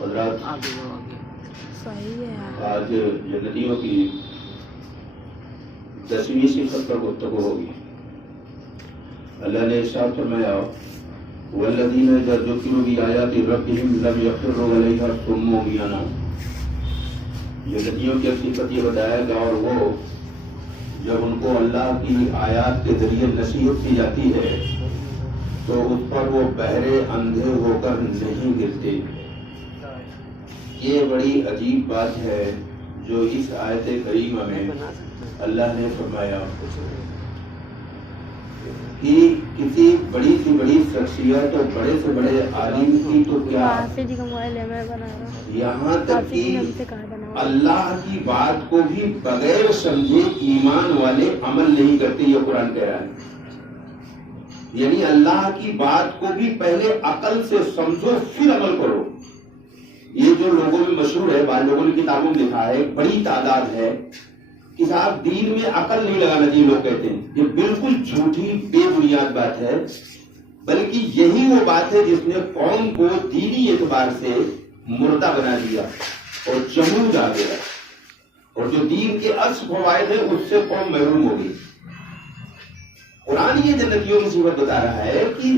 حضرات آج جنتیوں کی 10ویں صفت پر گفتگو ہوگی. اللہ نے ارشاد فرمایا والذین اذا ذکروا بآیات ربہم لم یخروا علیہا صما وعمیانا. جنتیوں کی صفت یہ بتایا گا اور وہ جب ان کو اللہ کی آیات کے ذریعے نصیحت کی جاتی ہے تو اس پر وہ بہرے اندھے ہو کر نہیں گرتے. یہ بڑی عجیب بات ہے جو اس آیت کریمہ میں اللہ نے فرمایا کہ کسی بڑی سے بڑی شخصیت اور بڑے سے بڑے عالم کی تو کیا یہاں تک کہ اللہ کی بات کو بھی بغیر سمجھے ایمان والے عمل نہیں کرتے. یہ قرآن کہہ رہا ہے یعنی اللہ کی بات کو بھی پہلے عقل سے سمجھو پھر عمل کرو. یہ جو لوگوں میں مشہور ہے، بعض لوگوں نے کتابوں میں لکھا ہے، بڑی تعداد ہے کہ صاحب دین میں عقل نہیں لگانا چاہیے. لوگ کہتے ہیں یہ بالکل جھوٹی بے بنیاد بات ہے، بلکہ یہی وہ بات ہے جس نے قوم کو دینی اعتبار سے مردہ بنا دیا اور جمود آ گیا، اور جو دین کے اصل فوائد ہیں اس سے قوم محروم ہو گئی. قرآن یہ جنتیوں کی صفت بتا رہا ہے کہ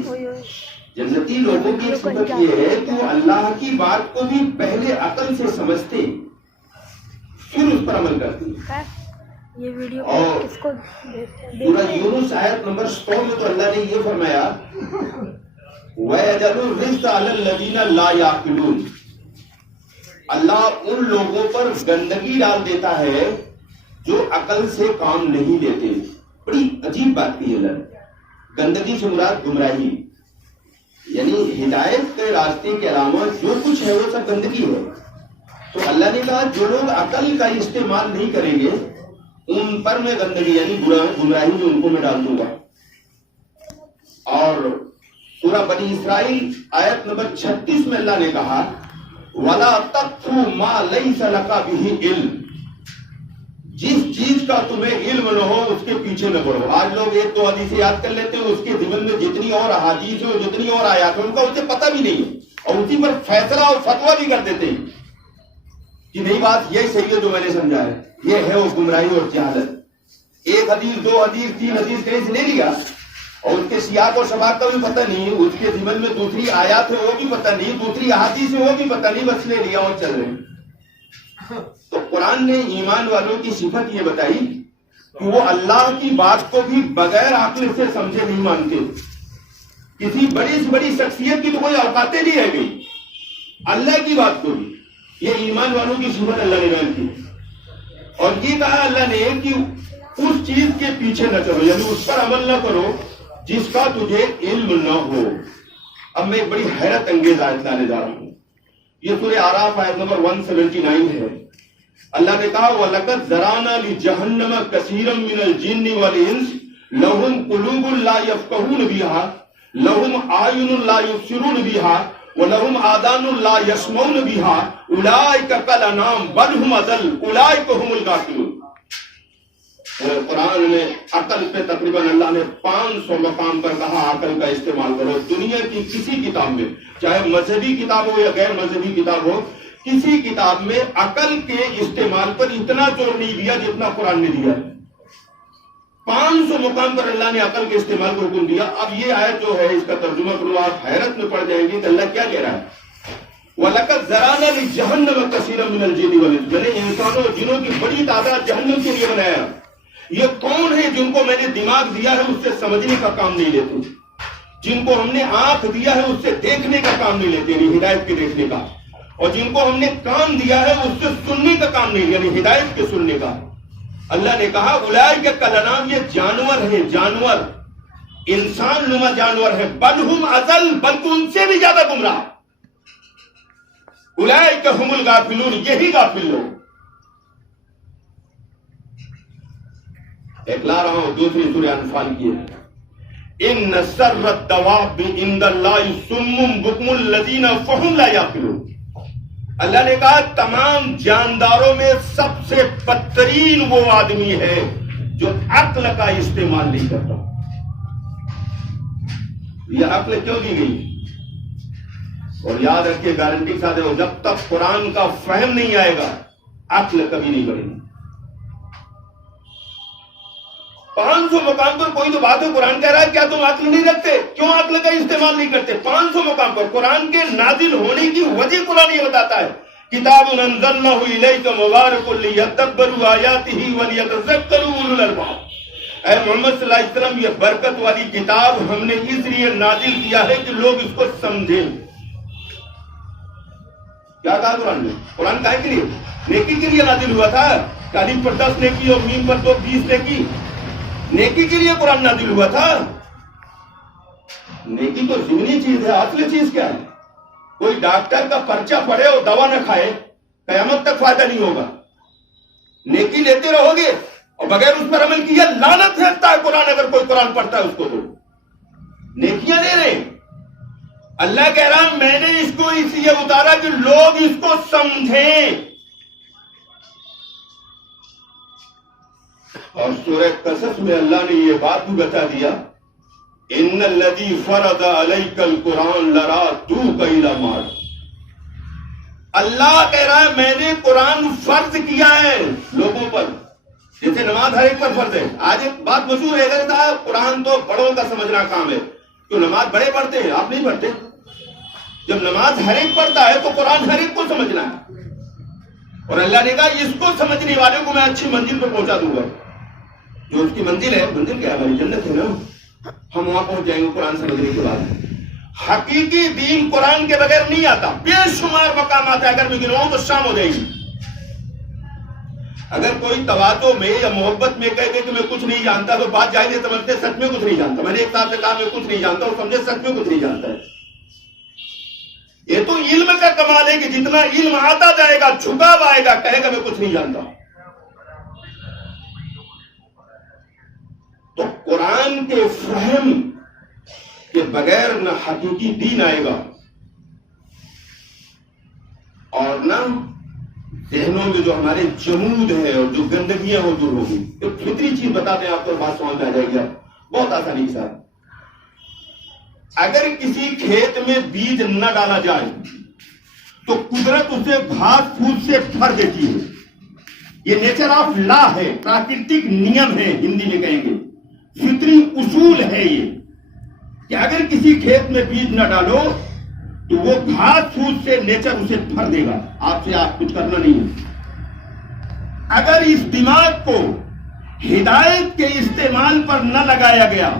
جنتی لوگوں کی صفت یہ ہے کہ وہ اللہ کی بات کو بھی پہلے عقل سے سمجھتے پھر اس پر عمل کرتے. اور سورہ یونس آیت نمبر 100 میں تو اللہ نے یہ فرمایا وَيَجْعَلُ الرِّجْسَ عَلَى الَّذِينَ لَا يَعْقِلُونَ. اللہ ان لوگوں پر گندگی ڈال دیتا ہے جو عقل سے کام نہیں لیتے. بڑی عجیب بات کی ہے. گندگی سے مراد گمراہی، یعنی ہدایت کے راستے کے علاوہ جو کچھ ہے وہ سب گندگی ہے. تو اللہ نے کہا جو لوگ عقل کا استعمال نہیں کریں گے ان پر میں گندگی یعنی گمراہی میں ان کو میں ڈال دوں گا. اور سورہ بنی اسرائیل آیت نمبر 36 میں اللہ نے کہا وَلَا تَقْفُ مَا لَيْسَ لَكَ بِهِ عِلْمٌ. جس چیز کا تمہیں علم نہ ہو اس کے پیچھے نہ پڑو. آج لوگ ایک دو حدیث یاد کر لیتے ہیں، اس کے ذمن میں جتنی اور احادیث ہیں جتنی اور آیات ہیں ان کا اسے پتہ بھی نہیں ہے اور اسی پر فیصلہ اور فتویٰ بھی کر دیتے ہیں کہ نہیں بات یہ صحیح ہے جو میں نے سمجھا ہے. یہ ہے وہ گمراہی اور جہالت. ایک حدیث، دو حدیث، تین حدیث کہیں سے لے لیا اور اس کے سیاق اور شباب کا بھی پتہ نہیں، اس کے ذمن میں دوسری آیات ہے وہ بھی پتہ نہیں، دوسری احادیث ہے وہ بھی پتہ نہیں، بس لے لیا اور چل رہے ہیں. تو قرآن نے ایمان والوں کی صفت یہ بتائی کہ وہ اللہ کی بات کو بھی بغیر عقل سے سمجھے نہیں مانتے. کسی بڑی سے بڑی شخصیت کی تو کوئی اوقاتیں نہیں رہ گئی، اللہ کی بات کو بھی. یہ ایمان والوں کی صفت اللہ نے بیان کی. اور یہ کہا اللہ نے کہ اس چیز کے پیچھے نہ چلو، یعنی اس پر عمل نہ کرو جس کا تجھے علم نہ ہو. اب میں ایک بڑی حیرت انگیز آیت لانے جا رہا ہوں. یہ سورہ اعراف آیت نمبر 179 ہے. اللہ نے کہا وَلَقَدْ ذَرَأْنَا لِجَهَنَّمَ كَثِيرًا مِنَ الْجِنِّ وَالْإِنسِ لَهُمْ قُلُوبٌ لَا يَفْقَهُونَ بِهَا لَهُمْ أَعْيُنٌ لَا يُبْصِرُونَ بِهَا وَلَهُمْ آذَانٌ لَا يَسْمَعُونَ بِهَا أُولَٰئِكَ كَالْأَنْعَامِ بَلْ هُمْ أَضَلُّ أُولَٰئِكَ هُمُ الْغَافِلُونَ. قرآن میں عقل پہ تقریباً اللہ نے 500 مقام پر کہا عقل کا استعمال کرو. دنیا کی کسی کتاب میں، چاہے مذہبی کتاب ہو یا غیر مذہبی کتاب ہو، کسی کتاب میں عقل کے استعمال پر اتنا زور نہیں دیا جتنا قرآن نے دیا. 500 مقام پر اللہ نے عقل کے استعمال کو حکم دیا. اب یہ آیت جو ہے اس کا ترجمہ کرو، آپ حیرت میں پڑ جائیں گے کہ اللہ کیا کہہ رہا ہے. وَلَقَدْ ذَرَأْنَا لِجَهَنَّمَ كَثِيرًا مِنَ الْجِنِّ وَالْإِنسِ. میں نے انسانوں اور جنوں کی بڑی تعداد جہنم کے لیے بنایا. یہ کون ہے جن کو میں نے دماغ دیا ہے اس سے سمجھنے کا کام نہیں لیتے، جن کو ہم نے آنکھ دیا ہے اس سے دیکھنے کا کام نہیں لیتے یعنی ہدایت کے دیکھنے کا، اور جن کو ہم نے کان دیا ہے اس سے سننے کا کام نہیں یعنی ہدایت کے سننے کا. اللہ نے کہا اولئک کالانعام، یہ جانور ہیں، جانور انسان نما جانور ہیں، بل ہم اضل، بلکہ ان سے بھی زیادہ گمراہ. اولئک هم الغافلون، یہی غافل لوگ. ایک لا رہا ہوں دوسری سورہ انفال کی ہے ان شر الدواب عند اللہ صم بکم الذین فهم لا یعقلون. اللہ نے کہا تمام جانداروں میں سب سے بدترین وہ آدمی ہے جو عقل کا استعمال نہیں کرتا. یہ عقل کیوں دی گئی؟ اور یاد رکھیے گارنٹی کے ساتھ جب تک قرآن کا فہم نہیں آئے گا عقل کبھی نہیں بڑھے گی. 500 مقام پر کوئی تو بات ہے قرآن کہہ رہا ہے کیا تم عقل نہیں رکھتے؟ کیوں عقل کا استعمال نہیں کرتے؟ 500 مقام پر قرآن کے نازل ہونے کی وجہ قرآن یہ بتاتا ہے کتاب انزلناہ الیک مبارک لیدبروا آیاتہ ولیتذکروا اولو الالباب. اے محمد صلی اللہ علیہ وسلم یہ برکت والی کتاب ہم نے اس لیے نازل کیا ہے کہ لوگ اس کو سمجھیں. کیا کہا قرآن نے؟ قرآن کہے کے لیے نیکی کے لیے نازل ہوا تھا کہ الف پر 10 نیکی اور میم پر 2 20 نیکی. نیکی کے لیے قرآن نازل ہوا تھا. نیکی تو ضمنی چیز ہے. اصل چیز کیا ہے؟ کوئی ڈاکٹر کا پرچہ پڑھے اور دوا نہ کھائے قیامت تک فائدہ نہیں ہوگا. نیکی لیتے رہو گے اور بغیر اس پر عمل کیا لعنت پھینکتا ہے قرآن. اگر کوئی قرآن پڑھتا ہے اس کو تو نیکیاں دے رہے. اللہ کہہ رہا میں نے اس کو اس لیے اتارا کہ لوگ اس کو سمجھیں. اور سورہ قصص میں اللہ نے یہ بات بھی بتا دیا ان الذی فرض علیک القرآن لرادوک الی معاد. اللہ کہہ رہا ہے میں نے قرآن فرض کیا ہے لوگوں پر. جیسے نماز ہر ایک پر فرض ہے. آج ایک بات مشہور ہے صاحب قرآن تو بڑوں کا سمجھنا کام ہے. تو نماز بڑے پڑھتے ہیں آپ نہیں پڑھتے. جب نماز ہر ایک پڑھتا ہے تو قرآن ہر ایک کو سمجھنا ہے. اور اللہ نے کہا اس کو سمجھنے والے کو میں اچھی منزل پر پہنچا دوں گا. جو اس کی منزل ہے, منزل کیا ہے ہماری جنت ہے نا, ہم وہاں پہنچ جائیں گے قرآن سمجھنے کے بعد. حقیقی دین قرآن کے بغیر نہیں آتا. بے شمار مقامات ہے, اگر میں گنواؤں تو شام ہو جائے گی. اگر کوئی تواضع میں یا محبت میں کہے کہ میں کچھ نہیں جانتا تو بات جائزے سمجھتے سچ میں کچھ نہیں جانتا. میں نے ایک صاحب سے کہا میں کچھ نہیں جانتا اور سمجھے سچ میں کچھ نہیں جانتا ہے. یہ تو علم کا کمال ہے کہ جتنا علم آتا جائے گا جھکاو آئے گا, کہے گا میں کچھ نہیں جانتا. تو قرآن کے فہم کے بغیر نہ حقیقی دین آئے گا اور نہ ذہنوں میں جو ہمارے جمود ہے اور جو گندگیاں وہ دور ہوگی. ایک فطری چیز بتاتے ہیں آپ کو, بات سمجھ میں آ جائے گی بہت آسانی کے ساتھ. اگر کسی کھیت میں بیج نہ ڈالا جائے تو قدرت اسے گھاس پھوس سے بھر دیتی ہے. یہ نیچر آف لا ہے, پراکرتک نیم ہے, ہندی میں کہیں گے فطری اصول ہے یہ کہ اگر کسی کھیت میں بیج نہ ڈالو تو وہ گھاس پھوس سے نیچر اسے بھر دے گا. آپ سے آپ کچھ کرنا نہیں ہے. اگر اس دماغ کو ہدایت کے استعمال پر نہ لگایا گیا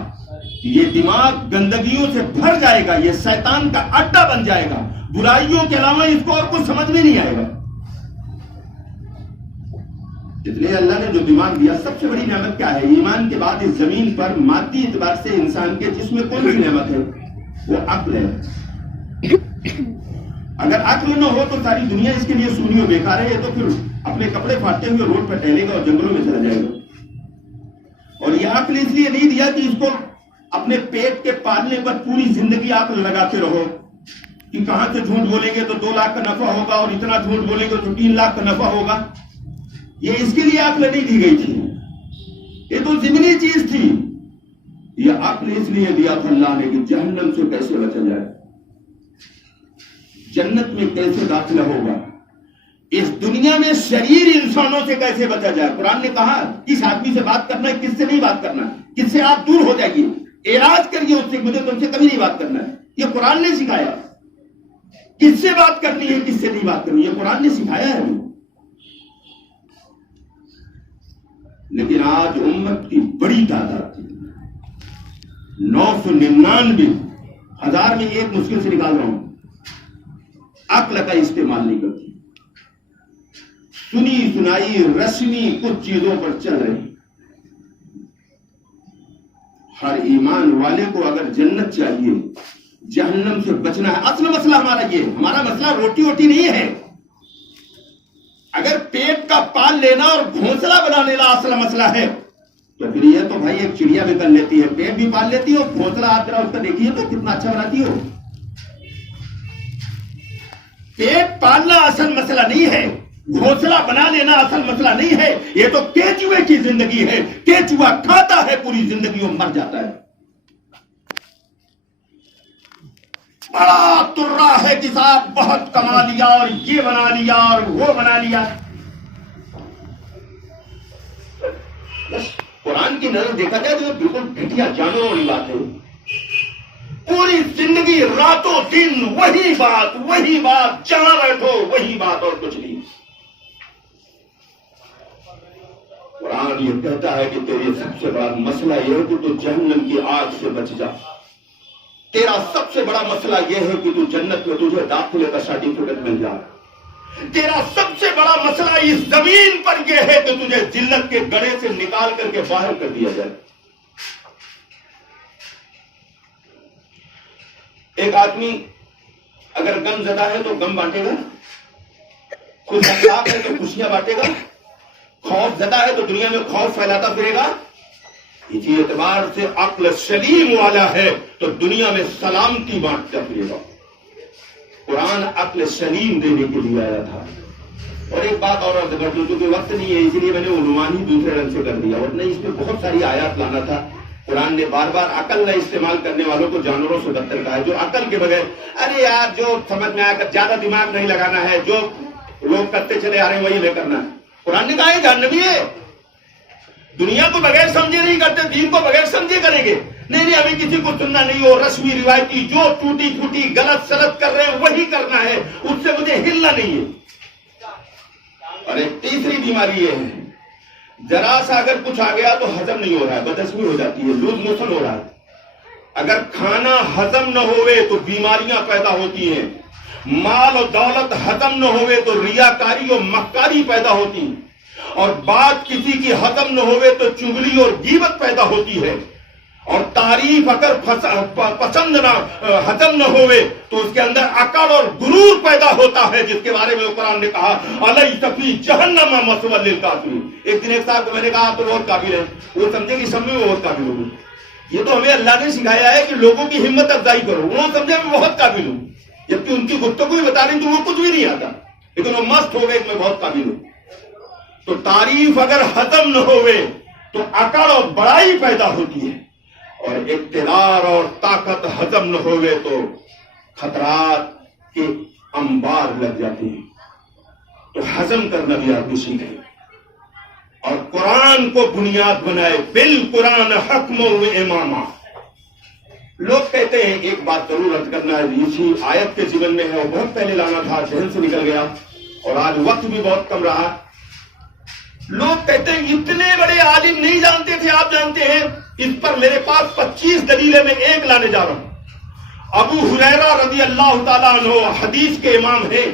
یہ دماغ گندگیوں سے بھر جائے گا, یہ شیطان کا اڈا بن جائے گا. برائیوں کے علاوہ اس کو اور کچھ سمجھ میں نہیں آئے گا. اس لیے اللہ نے جو دماغ دیا سب سے بڑی نعمت کیا ہے؟ ایمان کے بعد اس زمین پر مادی اعتبار سے انسان کے جسم میں کون سی نعمت ہے؟ وہ عقل ہے. اگر عقل نہ ہو تو ساری دنیا اس کے لیے سونی و بیکار ہے. یہ تو پھر اپنے کپڑے پھاٹتے ہوئے روڈ پر ٹہلے گا اور جنگلوں میں چلا جائے گا. اور یہ عقل اس لیے نہیں دیا کہ اس کو اپنے پیٹ کے پالنے پر پوری زندگی عقل لگاتے رہو کہ کہاں سے جھوٹ بولیں گے تو 2 لاکھ کا نفع ہوگا اور اتنا جھوٹ بولیں گے تو 3 لاکھ کا نفع ہوگا. یہ اس کے لیے عقل نہیں دی گئی تھی. یہ تو ضمنی چیز تھی. یہ عقل اس لیے دیا تھا اللہ نے کہ جہنم سے کیسے بچا جائے, جنت میں کیسے داخلہ ہوگا, اس دنیا میں شریر انسانوں سے کیسے بچا جائے. قرآن نے کہا کس آدمی سے بات کرنا ہے, کس سے نہیں بات کرنا ہے, کس سے آپ دور ہو جائیے, علاج کریے اس سے, مجھے تم سے کبھی نہیں بات کرنا ہے. یہ قرآن نے سکھایا. کس سے بات کرنی ہے, کس سے نہیں بات کرنی, یہ قرآن نے سکھایا ہے. لیکن آج امت کی بڑی تعداد 999 ہزار میں ایک مشکل سے نکال رہا ہوں عقل کا استعمال نہیں کرتی. سنی سنائی رسمی کچھ چیزوں پر چل رہی. ہر ایمان والے کو اگر جنت چاہیے, جہنم سے بچنا ہے. اصل مسئلہ ہمارا یہ, ہمارا مسئلہ روٹی ووٹی نہیں ہے. اگر پیٹ کا پال لینا اور گھونسلہ بنا لینا اصل مسئلہ ہے تو پھر یہ تو بھائی ایک چڑیا بھی کر لیتی ہے, پیٹ بھی پال لیتی ہے اور گھونسلہ آپ ذرا اس کا دیکھیے تو کتنا اچھا بناتی ہو. پیٹ پالنا اصل مسئلہ نہیں ہے, گھونسلہ بنا لینا اصل مسئلہ نہیں ہے. یہ تو کیچوے کی زندگی ہے. کیچوا کھاتا ہے پوری زندگی اور مر جاتا ہے. بڑا ترا ہے کہ صاحب بہت کما لیا اور یہ بنا لیا اور وہ بنا لیا. بس قرآن کی نظر دیکھا جائے تو بالکل گھٹیا جانوروں والی بات ہے. پوری زندگی راتوں دن وہی بات جہاں بیٹھو وہی بات اور کچھ نہیں. قرآن یہ کہتا ہے کہ تیری سب سے بڑا مسئلہ یہ ہے کہ تو جہنم کی آگ سے بچ جا. تیرا سب سے بڑا مسئلہ یہ ہے کہ تو جنت میں تجھے داخلے کا سرٹیفکیٹ مل جائے. تیرا سب سے بڑا مسئلہ اس زمین پر یہ ہے کہ تجھے ذلت کے گڑھے سے نکال کر کے باہر کر دیا جائے. ایک آدمی اگر غم زدہ ہے تو غم بانٹے گا, خوش اخلاق ہے تو خوشیاں بانٹے گا, خوف زدہ ہے تو دنیا میں خوف پھیلاتا پھرے گا. اسی اعتبار سے عقل سلیم والا ہے تو دنیا میں سلامتی بانٹتا پھرے گا. قرآن عقل سلیم دینے کے لیے آیا تھا. اور ایک بات اور کر دوں, کیونکہ وقت نہیں ہے اس لیے میں نے عنوان ہی دوسرے رنگ سے کر دیا, اور نہیں اس میں بہت ساری آیات لانا تھا. قرآن نے بار بار عقل نہ استعمال کرنے والوں کو جانوروں سے بدتر کہا ہے. جو عقل کے بغیر, ارے یار جو سمجھ میں آیا کر زیادہ دماغ نہیں لگانا ہے, جو لوگ کرتے چلے آ رہے ہیں وہی لے کرنا ہے. قرآن نے کہا ہے جہنمی ہے. دنیا کو بغیر سمجھے نہیں کرتے, دین کو بغیر سمجھے کریں گے. نہیں ہمیں کسی کو سننا نہیں ہو, رسمی روایتی جو ٹوٹی پھوٹی غلط سلط کر رہے ہیں وہی کرنا ہے, اس سے مجھے ہلنا نہیں ہے. اور ایک تیسری بیماری یہ ہے, ذرا سا اگر کچھ آ گیا تو ہضم نہیں ہو رہا ہے, بدہضمی ہو جاتی ہے, لوز موشن ہو رہا ہے. اگر کھانا ہضم نہ ہوئے تو بیماریاں پیدا ہوتی ہیں. مال اور دولت ہضم نہ ہوئے تو ریاکاری اور مکاری پیدا ہوتی ہیں. اور بات کسی کی ہضم نہ ہوئے تو چغلی اور غیبت پیدا ہوتی ہے. اور تعریف اگر پسند نہ ہضم نہ ہوئے تو اس کے اندر عقل اور غرور پیدا ہوتا ہے, جس کے بارے میں قرآن نے کہا الیس فی جہنم مثوی للکافرین. ایک دن ایک صاحب کو میں نے کہا آپ تو بہت قابل ہیں, وہ سمجھے کہ سب میں بہت قابل ہوں. یہ تو ہمیں اللہ نے سکھایا ہے کہ لوگوں کی ہمت افزائی کرو, انہوں نے سمجھا میں بہت قابل ہوں, جبکہ ان کی گفتگو ہی بتا رہی تو وہ کچھ بھی نہیں آتا, لیکن وہ مست ہو گئے کہ میں بہت قابل ہوں. تو تعریف اگر ہضم نہ ہوئے تو عقل اور بڑائی پیدا ہوتی ہے, اور اقتدار اور طاقت ہضم نہ ہوئے تو خطرات کے انبار لگ جاتے ہیں. تو ہضم کرنا بھی آپ سیکھیں اور قرآن کو بنیاد بنائے. بالقرآن حکم و امامہ. لوگ کہتے ہیں, ایک بات ضرور رد کرنا ہے, اسی آیت کے ذمن میں ہے, اور بہت پہلے لانا تھا, ذہن سے نکل گیا اور آج وقت بھی بہت کم رہا. لوگ کہتے ہیں اتنے بڑے عالم نہیں جانتے تھے, آپ جانتے ہیں. اس پر میرے پاس 25 دلیلیں میں ایک لانے جا رہا ہوں. ابو ہریرہ رضی اللہ تعالیٰ عنہ حدیث کے امام ہیں.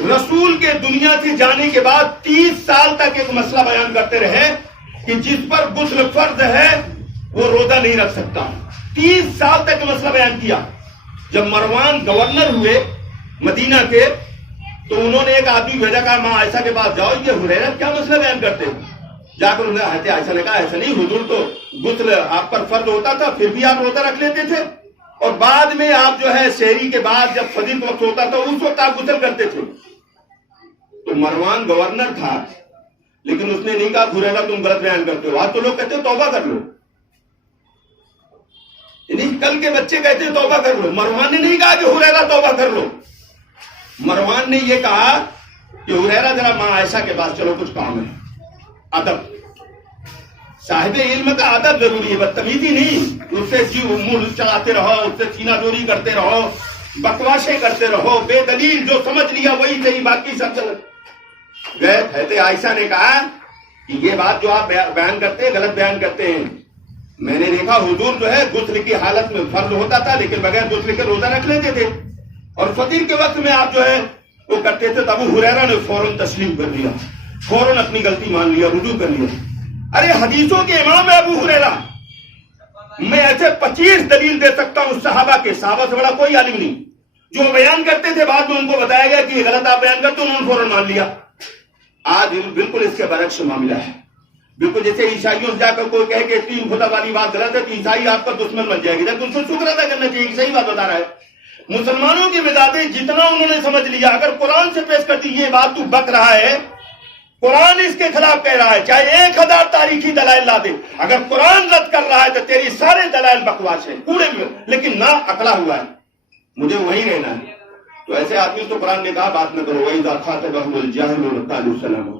رسول کے دنیا سے جانے کے بعد 30 سال تک ایک مسئلہ بیان کرتے رہے کہ جس پر غسل فرض ہے وہ روزہ نہیں رکھ سکتا. 30 سال تک مسئلہ بیان کیا. جب مروان گورنر ہوئے مدینہ کے تو انہوں نے ایک آدمی بھیجا, کہا ماں عائشہ کے پاس جاؤ, یہ ہریرہ کیا مسئلہ بیان کرتے ہیں. جا کر انہوں نے عائشہ نے کہا ایسا نہیں حضور, تو غسل آپ پر فرض ہوتا تھا پھر بھی آپ روزہ رکھ لیتے تھے, اور بعد میں آپ جو ہے شہری کے بعد جب فجر وقت ہوتا تھا اس وقت آپ غسل کرتے تھے. تو مروان گورنر تھا, لیکن اس نے نہیں کہا ہریرہ تم غلط بیان کرتے ہو. آج تو لوگ کہتے ہیں توبہ کر لو, یعنی کل کے بچے کہتے ہیں توبہ کر لو. مروان نے نہیں کہا کہ ہریرہ توبہ کر لو. مروان نے یہ کہا کہ ہریرہ ذرا ماں عائشہ کے پاس چلو, کچھ کام ہے. ادب, صاحب علم کا ادب ضروری ہے, بدتمیزی نہیں. اس سے منہ چلاتے رہو, اس سے سینہ چوری کرتے رہو, بکواشیں کرتے رہو, بے دلیل جو سمجھ لیا وہی صحیح, باقی سب چل گئے. حضرت عائشہ نے کہا کہ یہ بات جو آپ بیان کرتے ہیں غلط بیان کرتے ہیں. میں نے دیکھا حضور جو ہے غسل کی حالت میں فرض ہوتا تھا لیکن بغیر غسل کے روزہ رکھ لیتے تھے, اور فجر کے وقت میں آپ جو ہے وہ کرتے تھے. تو ابو ہریرہ نے فوراً تسلیم کر دیا, فوراً اپنی غلطی مان لیا, رجوع کر لیا. ارے حدیثوں کے امام ہے ابو ہریرہ. میں ایسے 25 دلیل دے سکتا ہوں صحابہ کے, صحابہ سے بڑا کوئی عالم نہیں. جو بیان کرتے تھے بعد میں ان کو بتایا گیا کہ یہ غلط آپ بیان کرتے, انہوں نے فوراً مان لیا. آج بالکل اس کے برعکس معاملہ ہے. بالکل جیسے عیسائیوں سے جا کر کوئی کہے کہ 3 خدا والی بات غلط ہے تو عیسائی آپ کا دشمن بن جائے گی, جب ان سے شکر ادا کرنا چاہیے کہ صحیح بات بتا رہا ہے. مسلمانوں کی مزاجیں جتنا انہوں نے سمجھ لیا, اگر قرآن سے پیش کرتی یہ بات تو بک رہا ہے, قرآن اس کے خلاف کہہ رہا ہے, چاہے 1000 تاریخی دلائل لا دے, اگر قرآن رد کر رہا ہے تو تیری سارے دلائل بکواس ہیں کوڑے میں, لیکن نہ عقلا ہوا ہے. مجھے وہیں رہنا ہے. تو ایسے آدمی تو قرآن نے کہا بات نہ کرو. وَإِذَا خَاطَبَهُمُ الْجَاهِلُونَ قَالُوا سَلَامًا.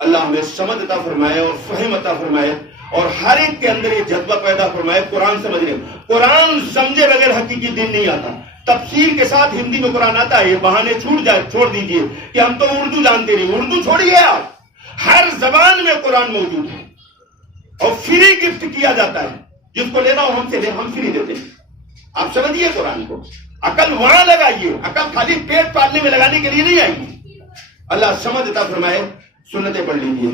اللہ ہمیں سمجھ عطا فرمائے اور فہم عطا فرمائے اور ہر ایک کے اندر یہ جذبہ پیدا فرمائے قرآن سمجھنے. قرآن سمجھے بغیر حقیقی دین نہیں آتا. تفسیر کے ساتھ ہندی میں قرآن آتا ہے, یہ بہانے چھوڑ دیجئے کہ ہم تو اردو جانتے نہیں. اردو چھوڑیے آپ, ہر زبان میں قرآن موجود ہے اور فری گفٹ کیا جاتا ہے. جس کو لینا ہو ہم سے لے, ہم فری دیتے ہیں. آپ سمجھیے قرآن کو, عقل وہاں لگائیے. عقل خالی پیٹ پالنے میں لگانے کے لیے نہیں آئی. اللہ سمجھ عطا فرمائے. سنتیں پڑھ لیجیے.